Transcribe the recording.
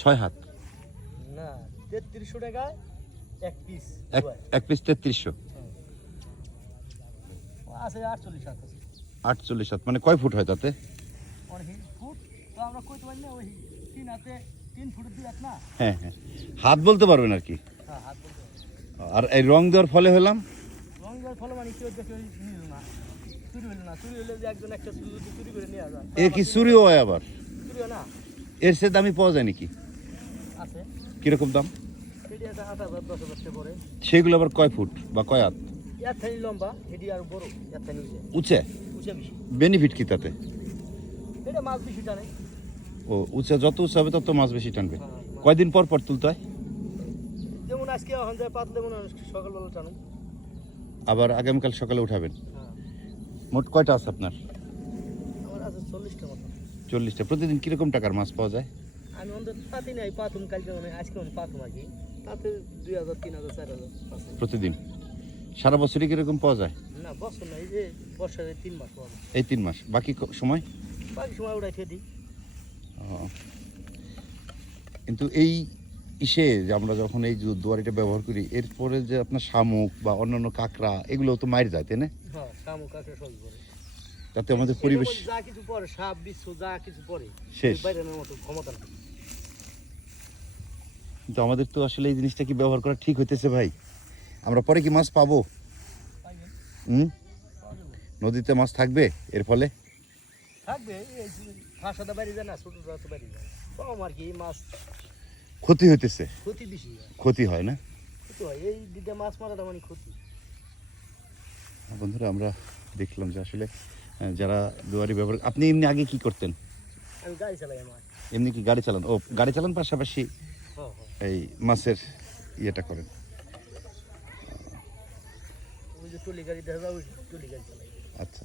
6 হাত না 3300 টাকা এক পিস এক পিস 3300 আছে 48 হাত আছে 48 হাত মানে কয় ফুট হয় তাতে অনেক ফুট তো আমরা কইতে পারি না ওই 3 হাতে 3 ফুটের 2 হাত না হ্যাঁ হ্যাঁ হাত বলতে পারবেন আর কি হ্যাঁ হাত বলতে আর এই রং দেওয়ার ফলে হলাম রং দেওয়ার ফলে মানে কেউ দেখে নিল না চুরি হলে যে একজন একটা চুরি করে নিয়ে যায় এ কি চুরিও হয় আবার চুরিও না এর সে দামি পাওয়া যায় নাকি আছে কিরকম দাম সেটি আছে 8000 10000 টাকা পড়ে সেগুলো আবার কয় ফুট বা কয় হাত এর থানি লম্বা এটি আর বড় এর থানি উঁচে বেশি বেনিফিট কি তাতে এটা মাছ বেশি টানে ও উঁচা যত উঁচা হবে তত মাছ বেশি টানবে কয়দিন পর পর তুলতে হয় যেমন আজকে এখন যায় পাতলে মনে হয় সকালবেলা টানুন আবার আগামীকাল সকালে উঠাবেন মোট কয়টা আছে আপনার আমার আছে 40টা মতো 40টা প্রতিদিন কিরকম টাকার মাছ পাওয়া যায় আমি অন্তত পাতি নাই পাতুম কালকে মানে আজকে আমি পাতুম আর কি তাতে 2000 3000 4000 প্রতিদিন সারা বছরই কিরকম পাওয়া যায় না বছর না এই যে বর্ষারে 3 মাস পাওয়া যায় এই 3 মাস বাকি সময় উড়াই খেয়ে দিই কিন্তু এই ইসে যে আমরা যখন এই দুয়ারিটা ব্যবহার করি এরপরে যে আপনার শামুক বা অন্যান্য কাঁকড়া এগুলো তো মার যায় তাই না হ্যাঁ শামুক কাঁকড়া সব পরে তাতে আমাদের পরিবেশ যা কিছু পরে সাপ বিচ্ছু যা কিছু পরে শেষ বাইরের মতো ক্ষমতা নেই কিন্তু আমাদের তো আসলে এই জিনিসটা কি ব্যবহার করা ঠিক হইতেছে ভাই আমরা পরে কি মাছ পাবো নদীতে মাছ থাকবে এর ফলে থাকবে এই ভাষাটা বাড়ি যায় না ছোট তো বাড়ি যায় কম আর কি মাছ ক্ষতি হইতেছে ক্ষতি বেশি ক্ষতি হয় না ক্ষতি হয় এই দিকে মাছ মারাটা মানে ক্ষতি বন্ধুরা আমরা দেখলাম যে আসলে যারা দুয়ারি ব্যবহার আপনি এমনি আগে কি করতেন আমি গাড়ি চালাই আমার এমনি কি গাড়ি চালান ও গাড়ি চালান পাশাপাশি এই মাছের ইয়েটা করেন ওই যে টলি গাড়ি দেখা যায় ওই টলি গাড়ি চালাই আচ্ছা আচ্ছা